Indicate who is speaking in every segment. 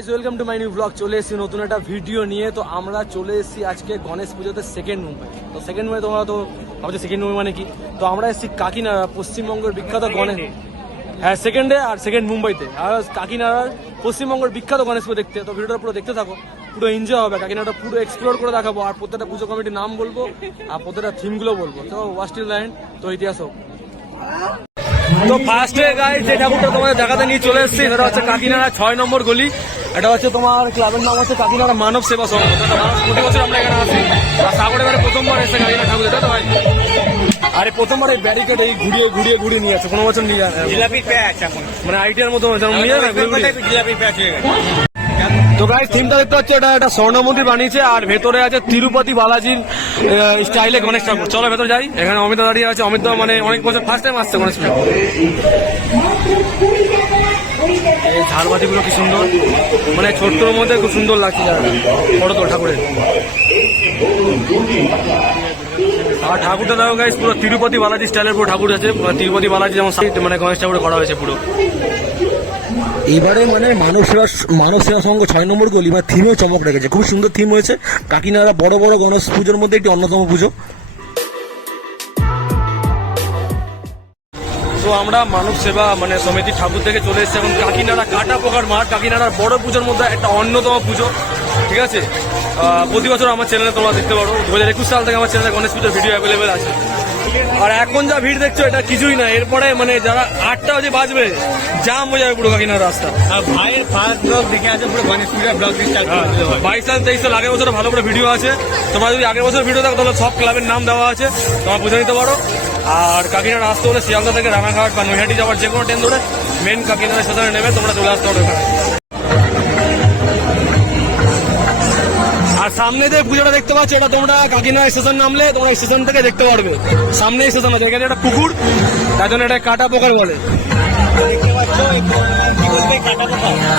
Speaker 1: Guys welcome to my new blog চলে এসেছি নতুন একটা ভিডিও নিয়ে। তো আমরা চলে এসেছি আজকে গণেশ পুজোতে সেকেন্ড মুম্বাই তো সেকেন্ড মুম্বাই তোমরা তো ভাবছ সেকেন্ড মুম্বাই মানে কি? তো আমরা এসেছি কাকিনাড়া পশ্চিমবঙ্গের বিখ্যাত গণেশ হ্যাঁ সেকেন্ডে আর সেকেন্ড মুম্বাইতে। আর কাকিনাড়ার পশ্চিমবঙ্গের বিখ্যাত গণেশ পুজো দেখতে। তো ভিডিওটা পুরো দেখতে থাকো। পুরো এনজয় হবে। কাকিনাড়া পুরো এক্সপ্লোর করে দেখাবো। আর প্রত্যেকটা পুজো কমিটির নাম বলব। আর প্রত্যেকটা থিমগুলো বলব। তো ওয়াস্টিল লাইন তো ইতিহাস হোক। তো ফার্স্টে গাই যে ঠাকুরটা তোমাদের দেখাতে নিয়ে চলে এসেছি এটা হচ্ছে কাকিনাড়া ছয় নম্বর গলি। এটা হচ্ছে তোমার ক্লাবের নাম হচ্ছে কাকিনাড়া মানব সেবা সংঘ। প্রতি বছর আমরা এখানে আসি। আর সাগরে এবারে প্রথমবার এসে কাকিনা ঠাকুর এটা তো ভাই? আরে প্রথমবার এই ব্যারিকেড এই ঘুরিয়ে ঘুরিয়ে ঘুরিয়ে নিয়ে আছে কোনো বছর নিয়ে।
Speaker 2: জিলাপি প্যাচ এখন।
Speaker 1: মানে আইটিআর মতো নিয়ে।
Speaker 2: জিলাপি প্যাচ হয়ে গেছে।
Speaker 1: তো গাইস থিমটা দেখতে পাচ্ছ, এটা একটা স্বর্ণ মন্দির বানিয়েছে, আর ভেতরে আছে তিরুপতি বালাজির স্টাইলে গণেশ ঠাকুর। চলো ভেতরে যাই, এখানে অমিতা দাঁড়িয়ে আছে। অমিত মানে অনেক বছর ফার্স্ট টাইম আসছে গণেশ ঠাকুর। এই ঝাড়বাতিগুলো কি সুন্দর? মানে ছোট্টর মধ্যে খুব সুন্দর লাগছে বড় তো ঠাকুরের। আর ঠাকুরটা দেখো গাইস পুরো তিরুপতি বালাজি স্টাইলের পুরো ঠাকুর আছে। তিরুপতি বালাজি যেমন মানে গণেশ ঠাকুরে করা হয়েছে পুরো।
Speaker 3: এবারে মানে মানব সেবা মানব সেবা সংঘ ছয় নম্বর গলি বা থিমেও চমক রেখেছে। খুব সুন্দর থিম হয়েছে। কাকিনাড়া বড় বড় গণেশ পুজোর মধ্যে একটি অন্যতম পুজো।
Speaker 1: তো আমরা মানব সেবা মানে সমিতি ঠাকুর থেকে চলে এসেছি। এখন কাকিনাড়া কাটা পোকার মাঠ কাকিনাড়ার বড় পুজোর মধ্যে একটা অন্যতম পুজো। ঠিক আছে? প্রতি বছর আমার চ্যানেলে তোমরা দেখতে পারো। দু হাজার একুশ সাল থেকে আমার চ্যানেলে গণেশ পুজোর ভিডিও অ্যাভেলেবেল আছে। আর এখন যা ভিড় দেখছ এটা কিছুই না। এরপরে মানে যারা আটটা বাজে বাজবে জাম হয়ে যাবে পুরো কাকিনার রাস্তা।
Speaker 2: আর ভাইয়ের ফার্স্ট ব্লগ দেখে আছে পুরো গণেশ পূজার ব্লগ
Speaker 1: বাইশ সাল তেইশ সাল আগের বছর ভালো করে ভিডিও আছে। তোমরা যদি আগের বছর ভিডিও দেখো তাহলে সব ক্লাবের নাম দেওয়া আছে। তোমরা বুঝে নিতে পারো। আর কাকিনাড়া আসতে হলে শিয়ালদা থেকে রানাঘাট বা নৈহাটি যাওয়ার যে কোনো ট্রেন ধরে মেন কাকিনার স্টেশনে নেমে তোমরা চলে আসতে পারো এখানে। সামনে যে পুজোটা দেখতে পাচ্ছ, এটা তোমরা কাকিনা স্টেশন নামলে তোমরা স্টেশন থেকে দেখতে পারবে। সামনে স্টেশন আছে, এখানে একটা পুকুর, তার জন্য এটা কাটা পোকার বলে।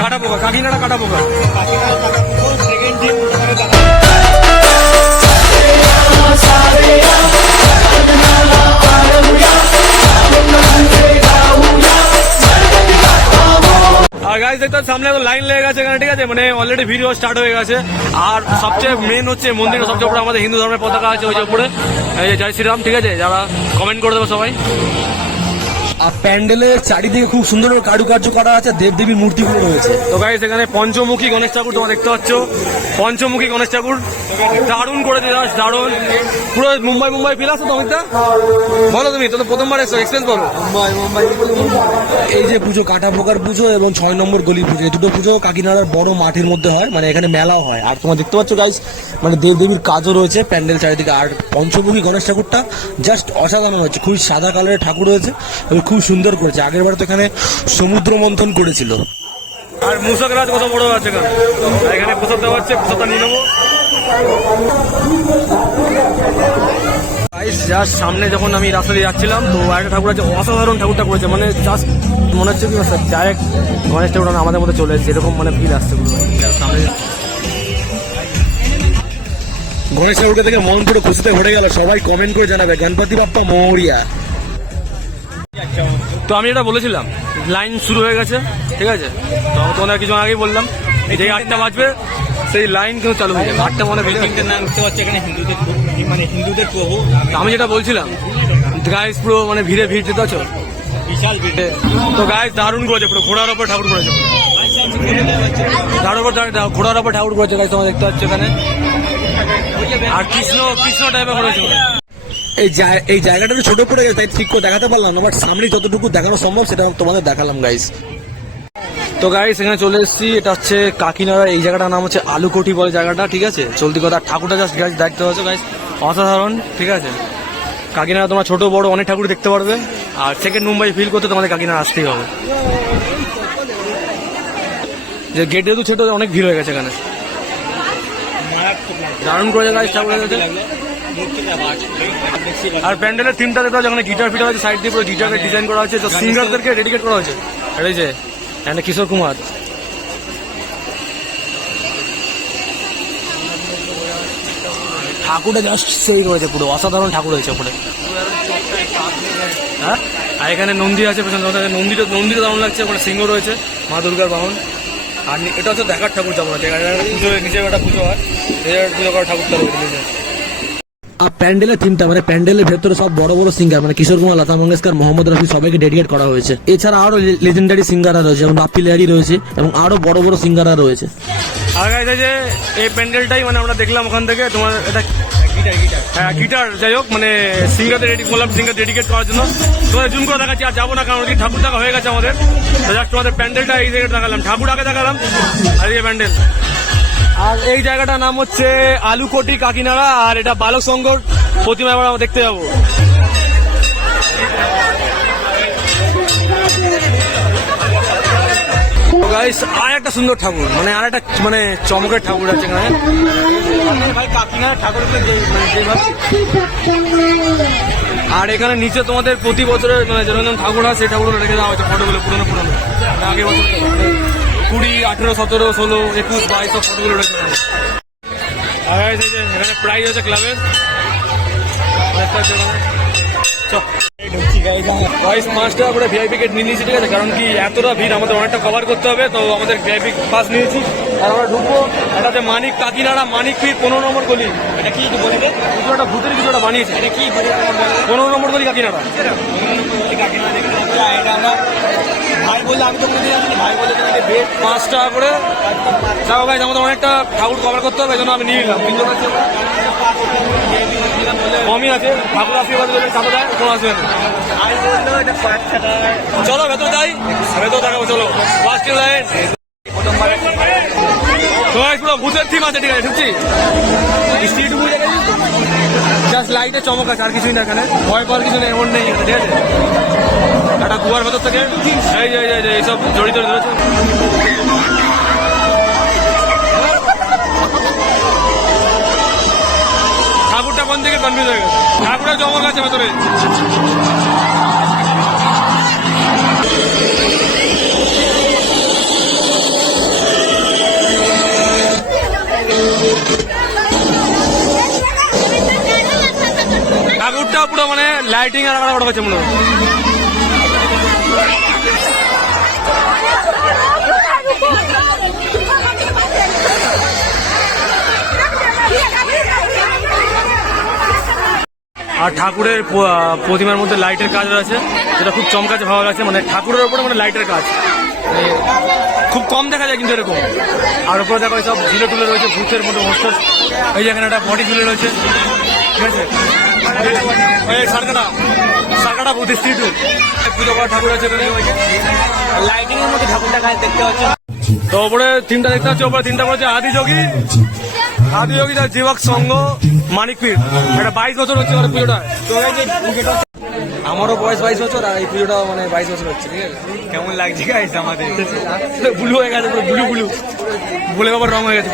Speaker 2: কাটা পোকা
Speaker 1: কাকিনাড়া কাটা পোকা।
Speaker 2: সেকেন্ড
Speaker 1: গাইজ দেখতে সামনে লাইন লেগে গেছে এখানে, ঠিক আছে? মানে অলরেডি ভিডিও স্টার্ট হয়ে গেছে। আর সবচেয়ে মেন হচ্ছে মন্দিরের সবচেয়ে উপরে আমাদের হিন্দু ধর্মের পতাকা আছে, ওই যে উপরে। এই যে জয় শ্রীরাম, ঠিক আছে? যারা কমেন্ট করে দেবে সবাই।
Speaker 3: আর প্যান্ডেলের চারিদিকে খুব সুন্দর কারুকার্য করা আছে দেবদেবীর মূর্তিগুলো রয়েছে।
Speaker 1: তো গাইজ এখানে পঞ্চমুখী গণেশ ঠাকুর তোমরা দেখতে পাচ্ছ। পঞ্চমুখী গণেশ ঠাকুর। দারুণ করে দিলাস দারুণ। পুরো মুম্বাই মুম্বাই ফিল আসো তো অমিতা বলো তুমি তো প্রথমবার এসো এক্সপিরিয়েন্স বলো।
Speaker 3: এই যে পুজো কাটা পোকার পুজো এবং ছয় নম্বর গলি পুজো এই দুটো পুজো কাকিনাড়ার বড় মাঠের মধ্যে হয় মানে এখানে মেলাও হয়। আর তোমার দেখতে পাচ্ছ গাইস মানে দেবদেবীর কাজও রয়েছে প্যান্ডেল চারিদিকে। আর পঞ্চমুখী গণেশ ঠাকুরটা জাস্ট অসাধারণ হয়েছে খুবই সাদা কালারের ঠাকুর রয়েছে। এবং খুব সুন্দর করেছে। আগের বার তো এখানে সমুদ্র মন্থন করেছিল।
Speaker 1: আর মুসক রাজ কত বড় আছে এখানে? প্রসাদ দেওয়া হচ্ছে প্রসাদটা নিয়ে নেব। জাস্ট সামনে যখন আমি রাস্তা দিয়ে যাচ্ছিলাম তো একটা ঠাকুর আছে অসাধারণ ঠাকুরটা করেছে। মানে জাস্ট মনে হচ্ছে কি ডাইরেক্ট গণেশ ঠাকুর আমাদের মধ্যে চলে এসেছে। এরকম মানে ফিল আসছে পুরো। সামনে
Speaker 3: গণেশ ঠাকুরকে থেকে মন পুরো খুশিতে ভরে গেল। সবাই কমেন্ট করে জানাবে গণপতি বাপ্পা মৌরিয়া।
Speaker 1: তো আমি এটা বলেছিলাম লাইন শুরু হয়ে গেছে ঠিক আছে? তো তোমাদের কিছু আগেই বললাম যে আটটা বাজবে সেই লাইন কিন্তু চালু হয়ে যাবে। আটটা মনে
Speaker 2: তিনটে নাম দেখতে পাচ্ছি এখানে হিন্দুদের মানে হিন্দুদের প্রভু।
Speaker 1: আমি যেটা বলছিলাম গাইস পুরো মানে ভিড়ে ভিড় যেতে আছো
Speaker 2: বিশাল ভিড়।
Speaker 1: তো গাইস দারুণ করেছে পুরো ঘোড়ার ওপর ঠাকুর করেছে দাঁড়িয়ে- ঘোড়ার ওপর ঠাকুর করেছে গাইস তোমরা দেখতে পাচ্ছ এখানে। আর কৃষ্ণ কৃষ্ণ টাইপের করেছে।
Speaker 3: এই জায়- এই জায়গাটা ছোট পড়ে গেছে, তাই ঠিক করে দেখাতে পারলাম না বাট সামনে যতটুকু দেখানো সম্ভব সেটা তোমাদের দেখালাম গাইস
Speaker 1: তো গাইস এখানে চলে এসেছি, এটা হচ্ছে কাকিনাড়া, এই জায়গাটার নাম হচ্ছে আলুকোটি বলে জায়গাটা, ঠিক আছে? চলতি কথা, ঠাকুরটা জাস্ট গাইস দেখতে পাচ্ছ গাইস অসাধারণ, ঠিক আছে? কাকিনাড়া তোমরা ছোট, বড়, অনেক ঠাকুর দেখতে পারবে। আর সেকেন্ড মুম্বাই ফিল করতে তোমাদের কাকিনাড়া আসতেই হবে। যে গেট যেহেতু ছোট, অনেক ভিড় হয়ে গেছে এখানে। দারুণ করে গাইস ঠাকুর আর প্যান্ডেলের থিমটা পাচ্ছ এখানে গিটার ফিটার আছে সাইড দিয়ে পুরো গিটারকে ডিজাইন করা হয়েছে। তো সিঙ্গারদেরকে ডেডিকেট করা হয়েছে। আর এই যে এখানে কিশোর কুমার। ঠাকুরটা জাস্ট সেই রয়েছে পুরো অসাধারণ ঠাকুর হয়েছে উপরে হ্যাঁ? আর এখানে নন্দী আছে পেছনে নন্দীটা নন্দীটা দারুণ লাগছে ওখানে সিংহ রয়েছে মা দুর্গার বাহন। আর এটা হচ্ছে দেখার ঠাকুর যেমন আছে। পুজো নিচে একটা পুজো হয়। এর পুজো করা ঠাকুরটা রয়েছে
Speaker 3: আর প্যান্ডেলের থিমটা মানে প্যান্ডেলের ভেতরে সব বড় বড় সিঙ্গার মানে কিশোর কুমার লতা মঙ্গেশকর মোহাম্মদ রফি সবাইকে ডেডিকেট করা হয়েছে। এছাড়া আরও লেজেন্ডারি সিঙ্গাররা রয়েছে যেমন বাপ্পি লেহারি রয়েছে এবং আরও বড় বড় সিঙ্গাররা রয়েছে।
Speaker 1: আর গাইজ যে এই প্যান্ডেলটাই মানে আমরা দেখলাম ওখান থেকে তোমার এটা গিটার গিটার হ্যাঁ গিটার যাই হোক মানে সিঙ্গার রেডি করলাম সিঙ্গার ডেডিকেট করার জন্য। তোমাদের জুম করে দেখাচ্ছি আর যাব না কারণ কি ঠাকুর দেখা হয়ে গেছে আমাদের। তোমাদের প্যান্ডেলটা এই জায়গাটা দেখালাম ঠাকুর আগে দেখালাম আর এই প্যান্ডেল। আর এই জায়গাটার নাম হচ্ছে আলুকোটি কাকিনাড়া আর এটা বালক সংঘর। প্রতিমা আমরা দেখতে যাব। গাইস আর একটা সুন্দর ঠাকুর মানে আর একটা মানে চমকের ঠাকুর আছে এখানে। মানে। আর এখানে নিচে তোমাদের প্রতি বছরের মানে যেরকম ঠাকুর হয় সেই ঠাকুরগুলো রেখে দেওয়া হয়েছে ফটোগুলো পুরোনো পুরোনো। মানে আগের বছর কুড়ি আঠেরো সতেরো ষোলো একুশ বাইশ সব ফটোগুলো যে এখানে প্রাইজ আছে ক্লাবের আরেকটা আছে এখানে। চল। বাইশ পাঁচ টাকা করে ভিআইপি গেট নিয়ে নিয়েছি ঠিক আছে? কারণ কি এতটা ভিড় আমাদের অনেকটা কভার করতে হবে তো আমাদের ভিআইপি পাস নিয়েছি। আর আমরা ঢুকবো এটাতে মানিক কাকিনাড়া মানিক পীর পনেরো নম্বর গলি। এটা কি বলবে কিছু একটা ভূতের কিছু একটা বানিয়েছে। এটা কি পনেরো নম্বর গলি কাকিনাড়া। পাঁচ টাকা করে যাও ভাই আমাদের অনেকটা ঠাকুর কভার করতে হবে জন্য আমি নিয়ে নিলাম। কিন্তু কমই আছে, ঠাকুর চলো, ভেতর যাই। ভেতর দেখাবো, চলো। ফার্স্ট লাইন আছে, ঠিক আছে জাস্ট চমক আছে, আর কিছুই না এখানে। ভয় পাওয়ার কিছু নেই, এমন নেই ঠিক আছে? একটা কুয়ার ভেতর থেকে। এই এইসব জড়িত রয়েছে ঠাকুরটা কোন থেকে কনফিউজ হয়ে গেছে? ঠাকুরের চমক আছে ভেতরে। ঠাকুরটা পুরো মানে লাইটিং আর আলাদা করছে মনে হয়। আর ঠাকুরের প্রতিমার মধ্যে লাইটের কাজ রয়েছে যেটা খুব চমকাছে ভালো লাগছে মানে ঠাকুরের ওপরে মানে লাইটের কাজ। মানে খুব কম দেখা যায় কিন্তু এরকম। আর উপরে দেখো সব ঝুলে টুলে রয়েছে ভূতের মতো মস্ত। এই যে এখানে একটা বডি ঝুলে রয়েছে। ঠিক আছে? এই সারকাটা সারকাটা ভূতের স্ত্রী পুজো করা ঠাকুর আছে লাইটিং এর মধ্যে ঠাকুরটা কাজ দেখতে পাচ্ছ? তো ওপরে তিনটা দেখতে পাচ্ছ ওপরে তিনটা বলছে আদিযোগী আদিযোগী তার জীবক সঙ্গ মানিকপীর এটা বাইশ বছর হচ্ছে যে পুজোটা আমারও বয়স বাইশ বছর আর এই পুজোটা মানে বাইশ বছর হচ্ছে ঠিক আছে?
Speaker 2: কেমন লাগছে গাইস আমাদের?
Speaker 1: ব্লু হয়ে গেছে পুরো ব্লু ব্লু বলে বাবার রং হয়ে গেছে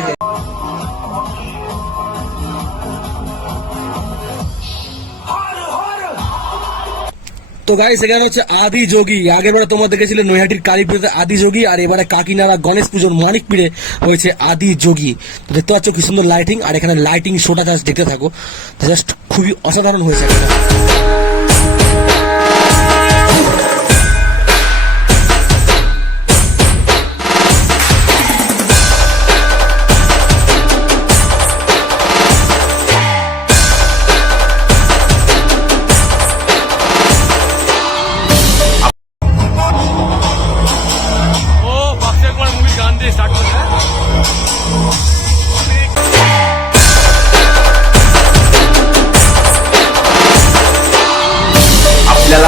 Speaker 3: তো গাইস এখানে হচ্ছে আদি যোগী। আগেরবারে তোমরা দেখেছিলে নৈহাটির কালী পুজোতে আদি যোগী, আর এবারে কাকিনারা গণেশ পুজোর মানিক পিড়ে হয়েছে আদি যোগী। তো দেখতে পাচ্ছ কি সুন্দর লাইটিং আর এখানে লাইটিং শোটা জাস্ট দেখতে থাকো। জাস্ট খুবই অসাধারণ হয়েছে।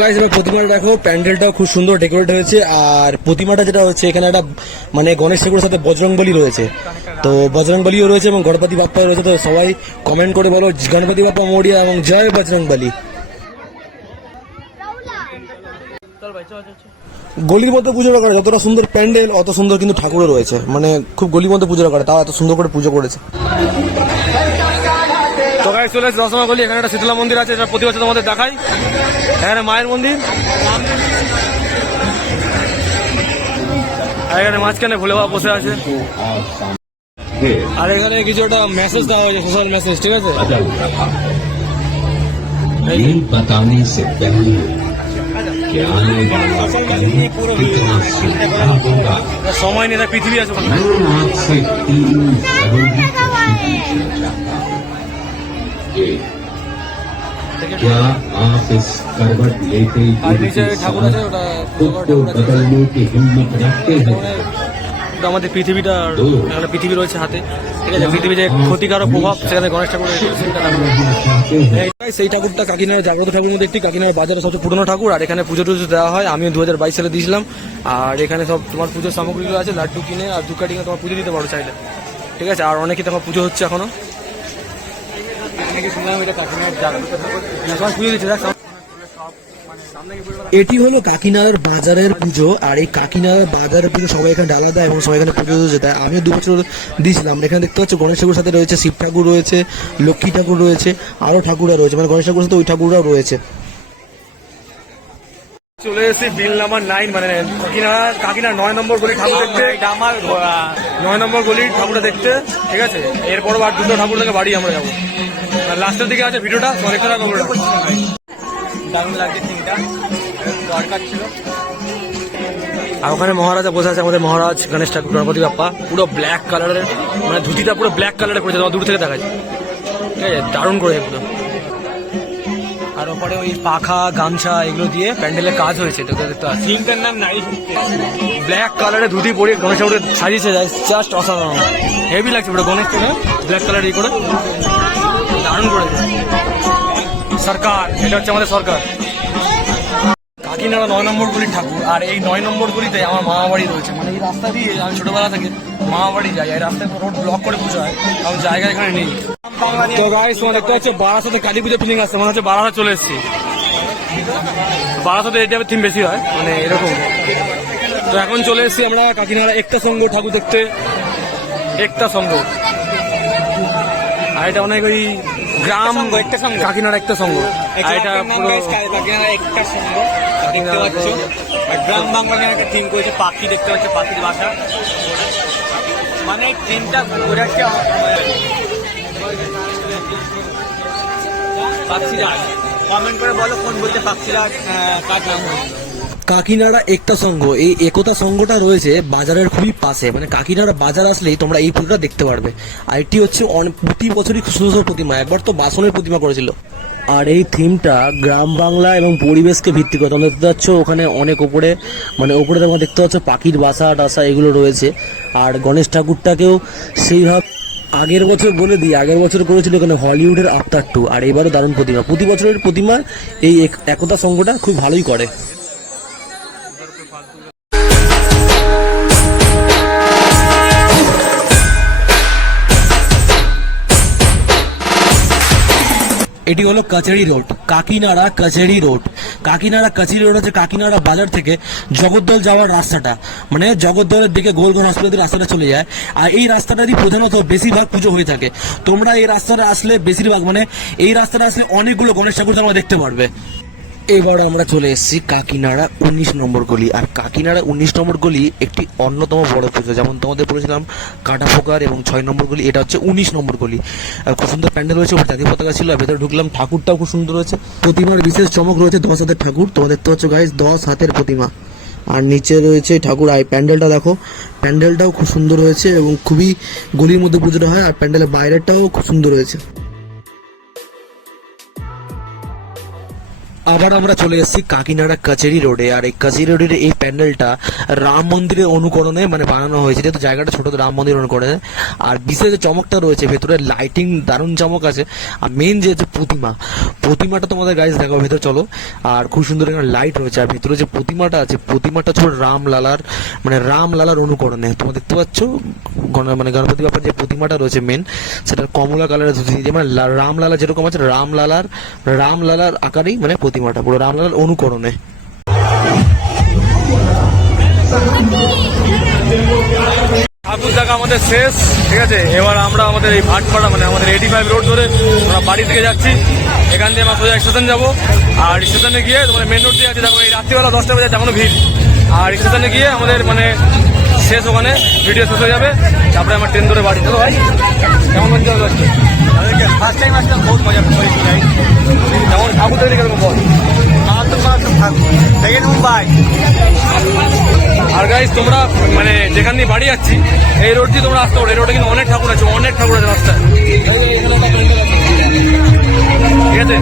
Speaker 3: গাইজ এবার প্রতিমাটা দেখো, প্যান্ডেলটাও খুব সুন্দর ডেকোরেট হয়েছে, আর প্রতিমাটা যেটা হচ্ছে, এখানে একটা মানে গণেশ ঠাকুরের সাথে বজরংবলী রয়েছে। তো বজরংবলীও রয়েছে এবং গণপতি বাপ্পা রয়েছে, তো সবাই কমেন্ট করে বলো, গণপতি বাপ্পা, মরিয়া এবং জয় বজরংবলী। গলির মধ্যে পুজোটা করে, যতটা সুন্দর প্যান্ডেল, অত সুন্দর কিন্তু ঠাকুরও রয়েছে। মানে খুব গলির মধ্যে পুজোটা করে, তাও এত সুন্দর করে পুজো করেছে।
Speaker 1: তো গাইজ চলে এসে দশমা গলি এখানে একটা শীতলা মন্দির আছে এটা প্রতি বছর তোমাদের দেখাই এখানে মায়ের মন্দির আর এখানে মাঝখানে ভোলে বাবা বসে আছে আর এখানে কিছু একটা মেসেজ দেওয়া হয়েছে সোশ্যাল মেসেজ ঠিক আছে
Speaker 4: ये बताने से पहले कि आने वाला कल कितना सुंदर होगा
Speaker 1: সময় নেই এটা পৃথিবী আছে ওখানে।
Speaker 4: मैं आपसे तीन जरूरी प्रश्न पूछना चाहता हूँ एक, क्या आप इस करवट लेते
Speaker 1: আর
Speaker 4: युग
Speaker 1: নিচে
Speaker 4: के
Speaker 1: ঠাকুর আছে
Speaker 4: साथ
Speaker 1: ওটা
Speaker 4: खुद को बदलने की हिम्मत रखते हैं
Speaker 1: ওটা আমাদের পৃথিবীটা এখানে পৃথিবী রয়েছে হাতে ঠিক আছে পৃথিবী যে ক্ষতিকারক প্রভাব সেখানে গণেশ ঠাকুরের সেটা রাখবে।
Speaker 4: रहना चाहते हैं
Speaker 3: এই- সেই ঠাকুরটা কাকিনার জাগ্রত ঠাকুরের মধ্যে একটি কাকিনার বাজারে সবচেয়ে পুরনো ঠাকুর আর এখানে পুজো টুজো দেওয়া হয় আমিও দু হাজার বাইশ সালে দিয়েছিলাম আর এখানে সব তোমার পুজোর সামগ্রীগুলো আছে লাড্ডু কিনে আর দুকা কিনে তোমার পুজো দিতে পারো চাইলে ঠিক আছে আর অনেকে তোমার পুজো হচ্ছে এখনো শুনলাম এটা কাকিনার হলো কাকিনাড়ার বাজারের পুজো আর এই কাকিনাড়ার বাজারের পুজো সবাই এখানে ডালা দেয় এবং সবাই এখানে পুজো দিতে দেয় আমিও দু বছর দিয়েছিলাম। এখানে দেখতে পাচ্ছি গণেশ ঠাকুর সাথে রয়েছে শিব ঠাকুর রয়েছে লক্ষ্মী ঠাকুর রয়েছে আরও ঠাকুররা রয়েছে। মানে গণেশ ঠাকুর সাথে ওই ঠাকুররাও রয়েছে।
Speaker 1: চলে এসেছি বিল নাম্বার নাইন মানে কাকিনা কাকিনা নয় নম্বর গলি ঠাকুর দেখতে। আমার নয় নম্বর গলি ঠাকুরটা দেখতে। ঠিক আছে? এরপর আর দুটো ঠাকুর থেকে বাড়ি আমরা যাব। লাস্টের দিকে আছে ভিডিওটা দেখতে থাকো পুরোটা।
Speaker 2: দারুণ লাগছে থিমটা দরকার ছিল।
Speaker 1: আর ওখানে মহারাজা বসে আছে আমাদের মহারাজ গণেশ ঠাকুর গণপতি বাপ্পা। পুরো ব্ল্যাক কালারের মানে ধুতিটা পুরো ব্ল্যাক কালারের করেছে দূর থেকে দেখা যায় ঠিক আছে দারুণ করেছে পুরো আর ওপরে ওই পাখা গামছা এগুলো দিয়ে প্যান্ডেলের কাজ হয়েছে তো দেখতে পাচ্ছি।
Speaker 2: থিমটার নাম নাইট
Speaker 1: ব্ল্যাক কালারের ধুতি পরে গণেশ ঠাকুরের সাজিয়েছে জাস্ট অসাধারণ। হেভি লাগছে পুরো গণেশ ব্ল্যাক কালার ই করে। দারুণ করেছে সরকার, এটা হচ্ছে আমাদের সরকার। কাকিনাড়া নয় নম্বর গুলির ঠাকুর, আর এই নয় নম্বর গুলিতে আমার মামা বাড়ি রয়েছে। মানে এই রাস্তা দিয়ে আমি ছোটবেলা থেকে মামা বাড়ি যাই, এই রাস্তায় রোড ব্লক করে পুজো হয়, কারণ জায়গা এখানে নেই। তো গাইস তোমার দেখতে হচ্ছে বারাসাতে কালী পুজো ফিলিং আসছে, মনে হচ্ছে বারাসা চলে এসেছি। বারাসাতে এটা থিম বেশি হয় মানে এরকম। তো এখন চলে এসেছি আমরা কাকিনাড়া একটা সঙ্গ ঠাকুর দেখতে। একটা সঙ্গ আর এটা অনেক ওই গ্রাম। কাকিনাড়া একটা সঙ্গ এটা
Speaker 2: একটা সুন্দর দেখতে পাচ্ছ আর গ্রাম বাংলা একটা থিম করেছে পাখি দেখতে পাচ্ছ পাখির বাসা মানে থিমটা বোঝাচ্ছে পাখিরাজ কমেন্ট করে বলো কোন বলতে পাখিরাজ কার নাম হয়েছে
Speaker 3: কাকিনাড়া একটা সংঘ এই একতা সংঘটা রয়েছে বাজারের খুবই পাশে। মানে কাকিনাড়া বাজার আসলেই তোমরা এই পুজোটা দেখতে পারবে। আর এটি হচ্ছে প্রতি বছরই সুন্দর সুন্দর প্রতিমা। একবার তো বাসনের প্রতিমা করেছিল। আর এই থিমটা গ্রাম বাংলা এবং পরিবেশকে ভিত্তি করে। তোমরা দেখতে পাচ্ছ ওখানে অনেক ওপরে মানে ওপরে তোমরা দেখতে পাচ্ছ পাখির বাসা টাসা এগুলো রয়েছে। আর গণেশ ঠাকুরটাকেও সেইভাবে আগের বছর বলে দিই, আগের বছর করেছিল এখানে হলিউডের আফতার টু। আর এবারও দারুণ প্রতিমা। প্রতি বছরের প্রতিমা এই এক- একতা সংঘটা খুব ভালোই করে। এটি হলো Kachari road, Kakinada Kachari road. Kakinada Kachari road হচ্ছে কাকিনাড়া বাজার থেকে জগদ্দল যাওয়ার রাস্তাটা। মানে জগদ্দলের দিকে গোলগঞ্জ হসপিটালের রাস্তাটা চলে যায়, আর এই রাস্তাটারই প্রধানত বেশিরভাগ পুজো হয়ে থাকে। তোমরা এই রাস্তাটা আসলে বেশিরভাগ মানে এই রাস্তাটা আসলে অনেকগুলো গণেশ ঠাকুর তোমরা দেখতে পারবে। এবার আমরা চলে এসেছি কাকিনাড়া উনিশ নম্বর গলি। আর কাকিনাড়া উনিশ নম্বর গলি একটি অন্যতম বড় পুজো যেমন তোমাদের বলেছিলাম কাটাপোকার এবং ছয় নম্বর গলি, এটা হচ্ছে উনিশ নম্বর গলি। আর খুব সুন্দর প্যান্ডেল রয়েছে ওর জাতীয় পতাকা ছিল ভেতরে ঢুকলাম, ঠাকুরটাও খুব সুন্দর রয়েছে। প্রতিমার বিশেষ চমক রয়েছে দশ হাতের ঠাকুর। তোমাদের তো হচ্ছে গাইজ দশ হাতের প্রতিমা। আর নিচে রয়েছে ঠাকুর আই প্যান্ডেলটা দেখো, প্যান্ডেলটাও খুব সুন্দর হয়েছে এবং খুবই গলির মধ্যে পুজোটা হয়, আর প্যান্ডেলের বাইরেটাও খুব সুন্দর হয়েছে আবার আমরা চলে এসেছি কাকিনাড়া কাচেরি রোডে। আর এই কাচেরি রোডের এই প্যান্ডেলটা রাম মন্দিরের অনুকরণে মানে বানানো হয়েছে। যেহেতু জায়গাটা ছোট রাম মন্দির অনুকরণে। আর বিশেষ যে চমকটা রয়েছে, ভেতরে লাইটিং দারুণ চমক আছে। আর মেন যে হচ্ছে প্রতিমা, প্রতিমাটা তোমাদের গাইজ দেখো ভেতরে, চলো। আর খুব সুন্দর এখানে লাইট রয়েছে। আর ভেতরে যে প্রতিমাটা আছে, প্রতিমাটা ছোট রাম লালার মানে রাম লালার অনুকরণে। তোমরা দেখতে পাচ্ছ মানে গণপতি বাপ্পার যে প্রতিমাটা রয়েছে মেন সেটা কমলা কালারের মানে লা- রাম লালা যেরকম আছে, রাম লালার রাম লালার আকারেই মানে প্রতিমাটা পুরো রামলালার অনুকরণে।
Speaker 1: ঠাকুর দেখা আমাদের শেষ, ঠিক আছে? এবার আমরা আমাদের এই ভাটপাড়া মানে আমাদের এইটি ফাইভ রোড ধরে আমরা বাড়ি থেকে যাচ্ছি। এখান থেকে আমরা সোজা স্টেশন যাব। আর স্টেশনে গিয়ে তোমার মেন রোড দিয়ে আছে, দেখো এই রাত্রিবেলা দশটা বাজে এখনও ভিড়। আর স্টেশনে গিয়ে আমাদের মানে শেষ ওখানে ভিডিও শেষ হয়ে যাবে। তারপরে আমার ট্রেন ধরে বাড়ি চলো ভাই। কেমন মন যাবে ফার্স্ট টাইম আসলাম বহুত মজা করেছি ভাই। যেমন ঠাকুর তৈরি কেরকম বল। আর গাইজ তোমরা মানে যেখান দিয়ে বাড়ি যাচ্ছি এই রোড দিয়ে তোমরা আসতে পারো। এই রোডে কিন্তু অনেক ঠাকুর আছে অনেক ঠাকুর আছে রাস্তায়। ঠিক আছে?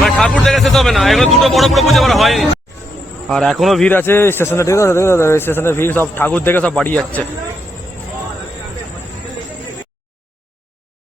Speaker 1: মানে ঠাকুর দেখে শেষ হবে না। এগুলো দুটো বড় বড় পুজো করা হয়নি। আর এখনও ভিড় আছে স্টেশনে ঠিক আছে স্টেশনে ভিড়, সব ঠাকুর দেখে সব বাড়ি যাচ্ছে।